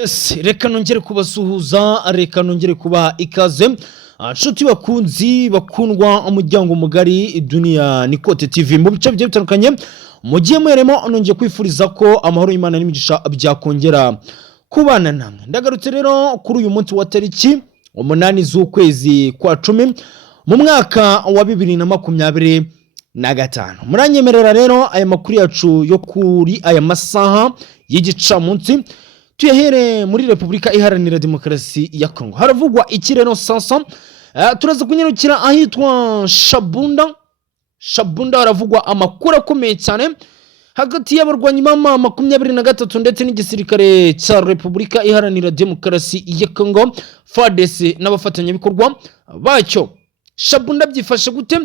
Yes, reka nongere kubasuhuza, reka nongere kubaha ikaze. Nshuti bakunzi bakundwa umuryango mugari Dunia Nikote TV mu bice bigiye bitandukanye. Mugiye mweremo nongeye kwifuriza ko amahoro y'Imana n'imigisha byakongera kubana namwe. Ndagarutse rero kuri uyu munsi wa tariki 8 z'ukwezi kwa 10 mu mwaka wa 2025. Muranyemerera rero aya makuru yacu yo kuri aya masaha y'igicamunsi tuyahere muri Republika Iharanira Demokarasi ya Kongo. Haravugwa iki rero sasa? Turaza kunyarukira ahitwa Shabunda haravugwa amakuru akomeye cyane hagati y'abarwanyi b'ama 23 ndetse n'igisirikare cya Republika Iharanira Demokarasi ya Kongo FARDC n'abafatanyabikorwa bacyo. Shabunda byifashe gute?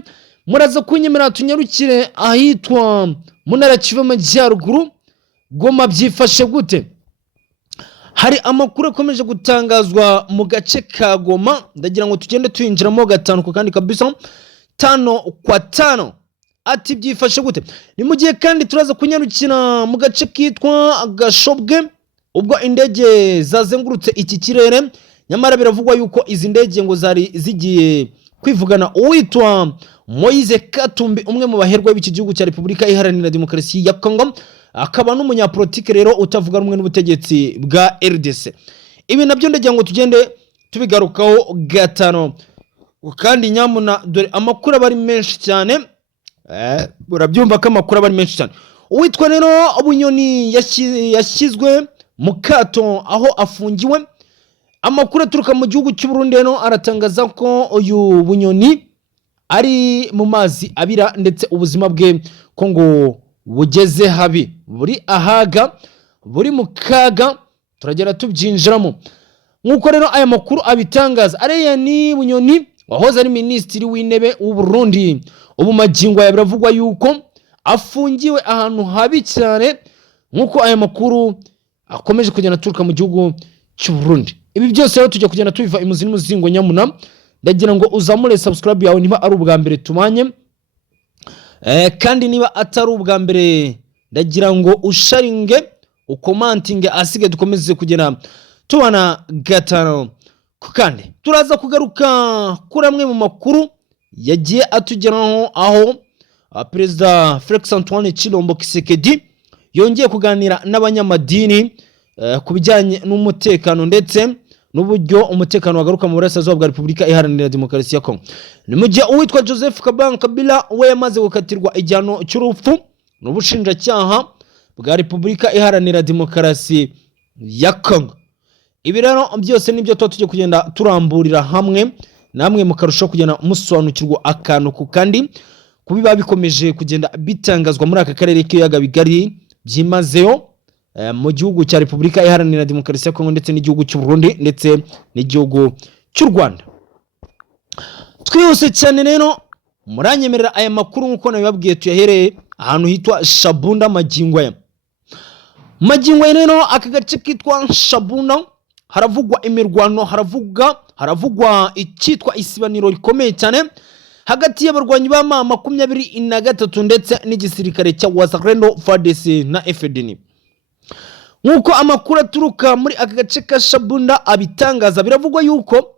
Muraza kunyemera tunyarukire ahitwa Munara Kivu Majyaruguru. Goma byifashe gute? Hari amakuru akomeje gutangazwa mu gace ka Goma, ndagira ngo tugende tuyinjiramo gatanu ku kandi kabisa 5 kwa 5. Ati byifashe gute? Ni mu gihe kandi turaza kunyarukira mu gace kitwa Gashobwe ubwo indege zazengurutse iki kirere, nyamara biravugwa yuko izi ndege ngo zari zigiye kwivugana uwitwa Moise Katumbi, umwe mu baherwe b'iki gihugu cya Republika Iharanira Demokarasi ya Kongo, akaba n'umunyapolitike rero utavuga rumwe n'ubutegetsi bwa RDC. Ibi nabyo ndagira ngo tugende tubigarukaho gatano kandi nyamuna, dore amakuru aba ari menshi cyane. Urabyumva ko amakuru aba ari menshi cyane. Uwitwa rero Bunyoni yashyizwe mu kato aho afungiwe. Amakuru aturuka mu gihugu cy'u Burundi rero aratangaza ko uyu Bunyoni ari mu mazi abira ndetse ubuzima bwe ko ngo bugeze habi, buri ahaga, buri mu kaga. Turagera tubyinjiramo nkuko rero aya makuru abitangaza. Ariya ni Bunyoni wahoze ari minisitiri w'intebe w'u Burundi, ubu magingo ya biravugwa yuko afungiwe ahantu habi cyane nkuko aya makuru akomeje kugenda aturuka mu gihugu cy'u Burundi. Ibi byose rero tujya kugenda tubiva imuzi n'umuzingo nyamuna. Ndagira ngo uzamure subscribe yawe niba ari ubwa mbere tumanye, kandi niba atari ubwa mbere ndagira ngo usharinge ukomantinge asige dukomeze kugera tubana gatano ku kandi. Turaza kugaruka kuri amwe mu makuru yagiye atugeraho aho Perezida Felix Antoine Tshilombo Tshisekedi yongeye kuganira n'abanyamadini ku bijyanye n'umutekano ndetse n'uburyo umutekano wagaruka mu burasirazuba bwa Republika Iharanira Demokarasi ya Kongo. Ni mu gihe uwitwa Joseph Kabila we yamaze gukatirwa igihano cy'urupfu n'ubushinjacyaha bwa Republika Iharanira Demokarasi ya Kongo. Ibi rero byose nibyo tujye kugenda turamburira hamwe namwe mukarushaho kugenda musobanukirwa akantu ku kandi kubiba bikomeje kugenda bitangazwa muri aka karere k'ibiyaga bigari byimazeyo mu gihugu cya Republika Iharanira Demokarasi ya Kongo ndetse n'igihugu cy'u Burundi ndetse n'igihugu cy'u Rwanda. Twihuse cyane rero muranyemerera aya makuru nkuko nabibabwiye tuyahereye ahantu hitwa Shabunda magingo ya rero aka gace kitwa Shabunda haravugwa imirwano, haravugwa icyitwa isibaniro rikomeye cyane hagati y'abarwanyi b'ama 23 ndetse n'igisirikare cya Wazalendo FARDC na FDN. Nkuko amakuru aturuka muri aka gace ka Shabunda abitangaza, biravugwa yuko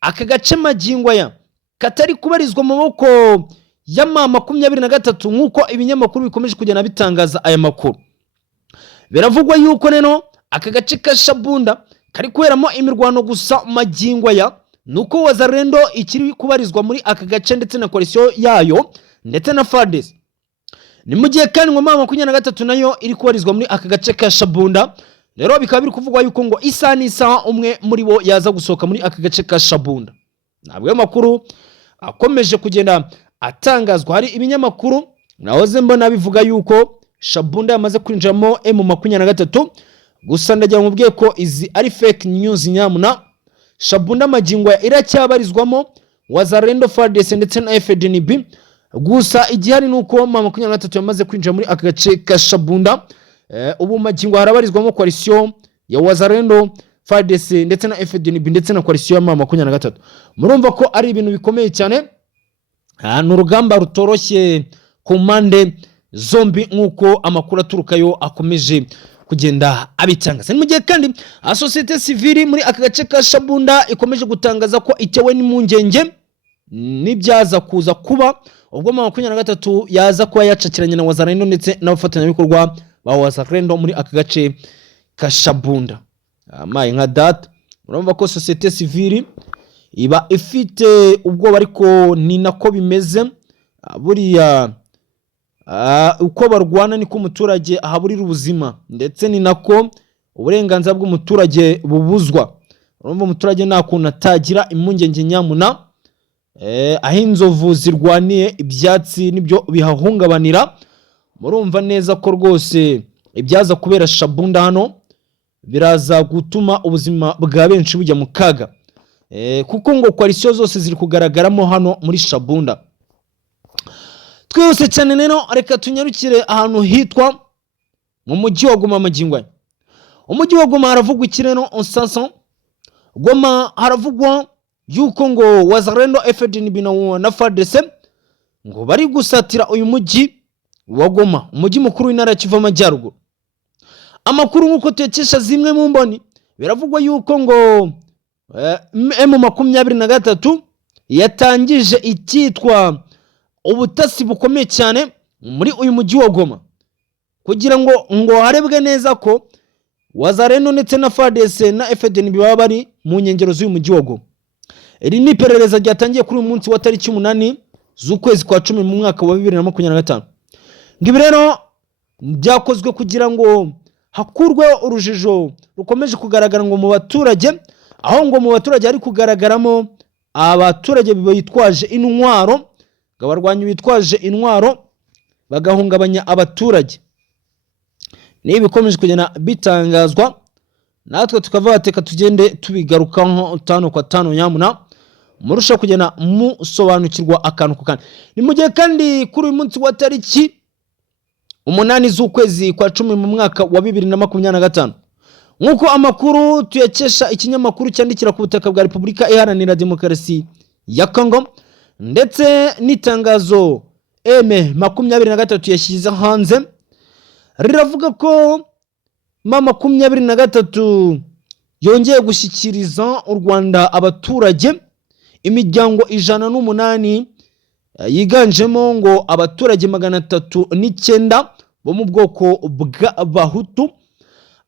aka gace magingo ya katari kubarizwa mu maboko y'ama 23 nkuko ibinyamakuru bikomeje kugenda bitangaza aya makuru. Biravugwa yuko rero aka gace ka Shabunda kari kuberamo imirwano gusa magingo ya nuko Wazalendo ikiri kubarizwa muri aka gace ndetse na coalition yayo ndetse na FARDC. Ni mu gihe kandi ngoma 23 nayo iri kubarizwa muri aka gace ka Shabunda. Rero bikaba biri kuvugwa yuko ngo isaha umwe muri bo yaza gusohoka muri aka gace ka Shabunda. Nabwo amakuru akomeje kugenda atangazwa. Hari ibinyamakuru nahoze mbona bivuga yuko Shabunda yamaze kwinjiramo M23, gusa ndagira ngo mbwiye ko izi ari fake news nyamuna. Shabunda magingo ya iracyabarizwamo Wazalendo FARDC ndetse na FDNB, gusa igihari nuko 23 yamaze kwinjira muri aka gace ka Shabunda. Ubu magingo harabarizwamo coalition ya Wazalendo FARDC ndetse na FDNB ndetse na coalition ya 23. Murumva ko ari ibintu bikomeye cyane, n'urugamba rutoroshye ku mande zombi nkuko amakuru aturukayo akomeje kugenda abitangaza. Ni mu gihe kandi societe civile muri aka gace ka Shabunda ikomeje gutangaza ko itewe n'impungenge n'ibyaza kuza kuba ubwo 23 yaza kuba yacakiranye na Wazalendo ndetse n'abafatanyabikorwa ba Wazalendo muri aka gace ka Shabunda. Amaye nka data urumva ko societe civile iba ifite ubwoba, ariko ni nako bimeze. Buriya uko barwana niko umuturage ahaburira ubuzima, ndetse ni nako uburenganzira bw'umuturage bubuzwa. Urumva umuturage nta kuntu atagira impungenge nyamuna, aho inzovu zirwaniye ibyatsi nibyo bihahungabanira. Murumva neza ko rwose ibyaza kubera Shabunda hano biraza gutuma ubuzima bwa benshi bujya mu kaga, kuko ngo coalition zose ziri kugaragaramo hano muri Shabunda. Twese cyane rero reka tunyarukire ahantu hitwa mu mujyi wa Goma Magingwa. Umujyi wa Goma haravugwa ikireno onsanson. Goma haravugwa yuko ngo Wazalendo FDNB na FARDC ngo bari gusatira uyu mujyi wa Goma, umujyi mukuru w'intara ya Kivu Amajyaruguru. Amakuru nkuko tuyakesha zimwe mu mboni biravugwa yuko ngo M23 yatangije icyitwa ubutasi bukomeye cyane muri uyu mujyi wa Goma, kugira ngo harebwe neza ko Wazalendo ndetse na FARDC na FDNB baba bari mu nkengero z'uyu mujyi wa Goma. Iri ni iperereza ryatangiye kuri uyu munsi wa tariki 8 z'ukwezi kwa 10 mu mwaka wa 2025. Ngibi rero byakozwe kugira ngo hakurweho urujijo rukomeje kugaragara ngo mu baturage, aho ngo mu baturage hari kugaragaramo abaturage bitwaje intwaro, gabarwanyi bitwaje intwaro bagahungabanya abaturage. Ni bikomeje kugenda bitangazwa, natwe tukavuga teka tugende tubigarukaho 5 kwa 5 nyamuna murusha kugenda musobanukirwa akantu ku kandi. Ni mu gihe kandi kuri uyu munsi wa tariki 8 z'ukwezi kwa 10 mu mwaka wa 2025, nkuko amakuru tuyakesha ikinyamakuru cyandikira ku butaka bwa Repubulika Iharanira Demokarasi ya Congo, ndetse n'itangazo M23 yashyize hanze, riravuga ko M23 yongeye gushyikiriza u Rwanda abaturage imiryango 108 yiganjemo ngo abaturage 309 bo mu bwoko bw'Abahutu.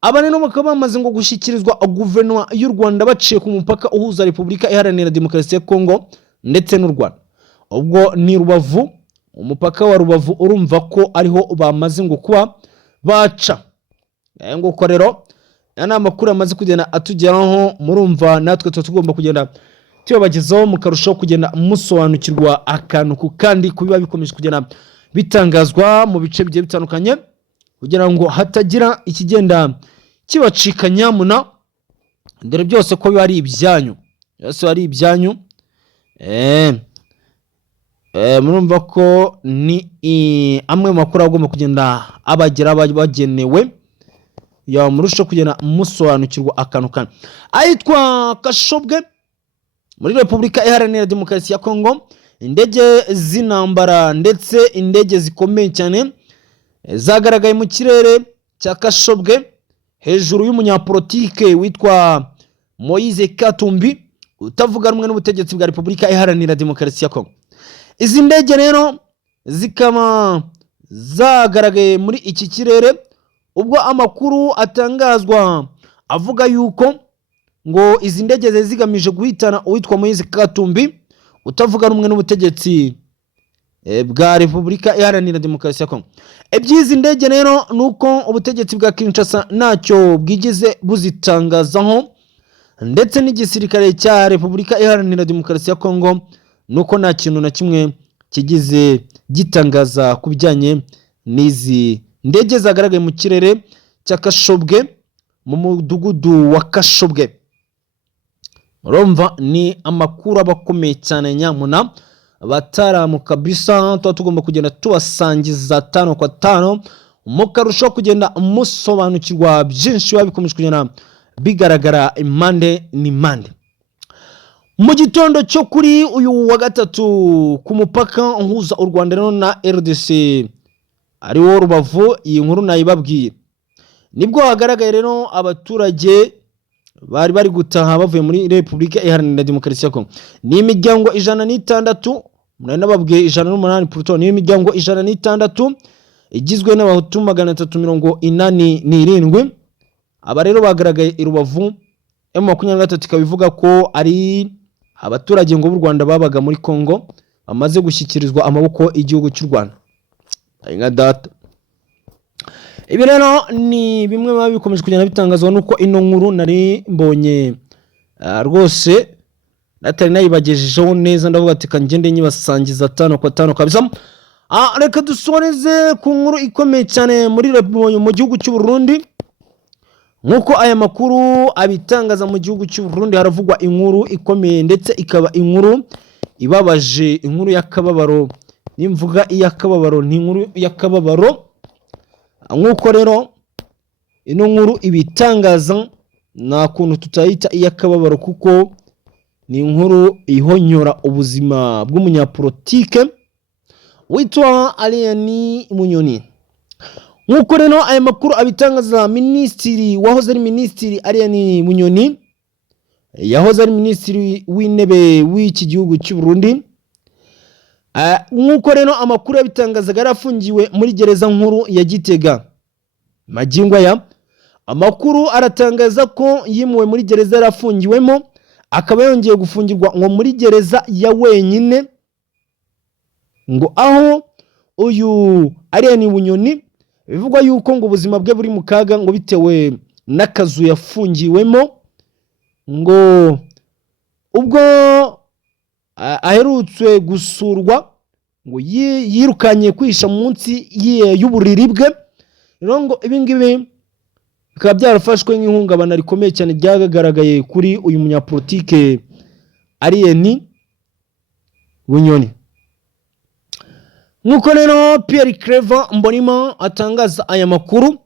Abaneno bakaba bamaze ngo gushyikirizwa guverinoma y'u Rwanda baciye ku mupaka uhuza Repubulika Iharanira Demokarasi ya Congo ndetse n'u Rwanda. Ubwo ni Rubavu, umupaka wa Rubavu urumva ko ariho bamaze ngo kuba baca. Ngo ko rero yana makuru amaze kugenda atugeraho, murumva natwe tugomba kugenda tubagezaho mukarushaho kugenda musobanukirwa akantu ku kandi kubiba bikomeje kugenda bitangazwa mu bice bigiye bitandukanye, kugira ngo hatagira ikigenda kibacika nyamuna, dore byose ko bari ibyanyu, byose ari ibyanyu. Murumva ko ni amwe makuru agomba kugenda abagera bagenewe ya murusha kugenda musobanukirwa akantu kandi. Ayitwa Kashobwe muri Repubulika Iharanira Demokarasi ya Congo, indege z'intambara ndetse indege zikomeye cyane zagaragaye mu kirere cya Kashobwe hejuru y'umunyapolitike witwa Moise Katumbi utavuga rumwe n'ubutegetsi bwa Repubulika Iharanira Demokarasi ya Congo. Izi ndege rero zikaba zagaragaye muri iki kirere, ubwo amakuru atangazwa avuga yuko ngo izi ndege zigamije guhitana uwitwa Moise Katumbi utavuga rumwe n'ubutegetsi bwa Repubulika Iharanira Demokarasi ya Congo. Iby'izi ndege rero nuko ubutegetsi bwa Kinshasa ntacyo bwigize buzitangazaho, ndetse n'igisirikare cya Repubulika Iharanira Demokarasi ya Congo nuko nta kintu na kimwe kigize gitangaza ku bijyanye n'izi ndege zagaragaye mu kirere cya Kashobwe mu mudugudu wa Kashobwe. Urumva ni amakuru abakomeye cyane nyamuna bataramu kabisa, tuba tugomba kugenda tubasangiza 5 kwa 5 mukarushaho kugenda musobanukirwa byinshi bikomeje kugenda bigaragara impande n'impande. Mu gitondo cyo kuri uyu wa gatatu ku mupaka uhuza u Rwanda na RDC ariwo Rubavu, iyi nkuru nayibabwiye nibwo hagaragaye rero abaturage bari gutaha bavuye muri Repubulika Iharanira Demokarasi ya Kongo. Ni imiryango 106, murana nababwiye 108 Pluton, ni imiryango 106 igizwe n'abahutu 387. Aba rero bagaragaye i Rubavu. M23 ikabivuga ko ari abaturage ngo b'u Rwanda babaga muri Kongo bamaze gushyikirizwa amaboko igihugu cy'u Rwanda. Inga data. Ibi rero ni bimwe babikomeje kugenda bitangazwa nuko ino nkuru nari mbonye rwose natari nayibagejejeho neza, ndavuga ati kangende nyibasangiza 5 kwa 5 kabisa. Reka dusoreze ku nkuru ikomeye cyane mu gihugu cy'u Burundi. Nkuko aya makuru abitangaza mu gihugu cy'u Burundi, haravugwa inkuru ikomeye ndetse ikaba inkuru ibabaje, inkuru y'akababaro. Nimvuga iy'akababaro ni inkuru y'akababaro. Nkuko rero ino nkuru ibitangaza nta kuntu tutayita iy'akababaro, kuko ni inkuru ihonyora ubuzima bw'umunyapolitike witwa Alliani Munyoni. Nkuko rero aya makuru abitangaza, wahoze ari minisitiri Alliani Munyoni, yahoze ari minisitiri w'intebe w'iki gihugu cy'u Burundi. Nkuko rero amakuru yabitangazaga yarafungiwe muri gereza nkuru ya Gitega. Magingo aya amakuru aratangaza ko yimuwe muri gereza yarafungiwemo, akaba yongeye gufungirwa ngo muri gereza ya wenyine, ngo aho uyu Alliani Munyoni bivugwa yuko ngo ubuzima bwe buri mu kaga ngo bitewe n'akazu yafungiwemo, ngo ubwo aherutswe gusurwa ngo yirukanye kwisha munsi y'uburiri bwe. Rero ngo ibingibi bikaba byarafashwe nk'ihungabana rikomeye cyane ryagaragaye kuri uyu munyapolitike Alliani Munyoni. Nkuko rero Pierre Claver Mbonimpa atangaza aya makuru,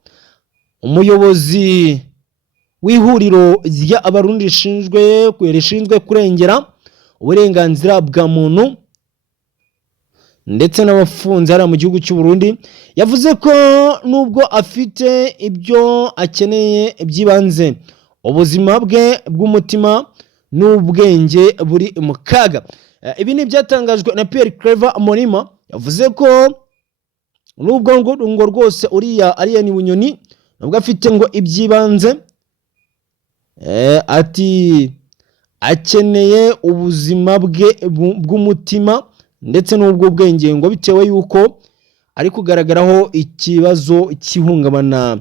umuyobozi w'ihuriro ry'abarundi rishinzwe kurengera uburenganzira bwa muntu ndetse n'abafunze hariya mu gihugu cy'u Burundi, yavuze ko nubwo afite ibyo akeneye by'ibanze, ubuzima bwe bw'umutima n'ubwenge buri mu kaga. Ibi ni byatangajwe na Pierre Claver Mbonimpa. Yavuze ko nubwo ngo rwose uriya Alliani Munyoni nubwo afite ngo ibyibanze, ati akeneye ubuzima bwe bw'umutima ndetse n'ubwo bwenge, ngo bitewe yuko ari kugaragaraho ikibazo cy'ihungabana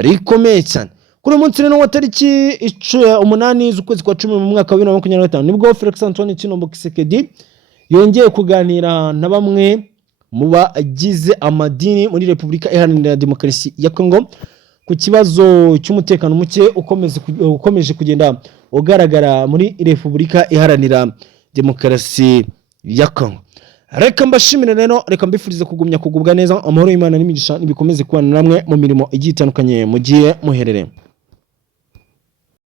rikomeye cyane. Kuri munsi rero wa tariki 8 z'ukwezi kwa 10 mu mwaka wa 2025 nibwo Felix Antoine Tshilombo Tshisekedi yongeye kuganira na bamwe mu bagize amadini muri Repubulika Iharanira Demokarasi ya Kongo ku kibazo cy'umutekano muke ukomeje kugenda ugaragara muri Repubulika Iharanira Demokarasi ya Kongo. Reka mbashimire rero, reka mbifurize kugumya kugubwa neza, amahoro y'Imana n'imigisha nibikomeze kubana namwe mu mirimo igiye itandukanye mugiye muherere.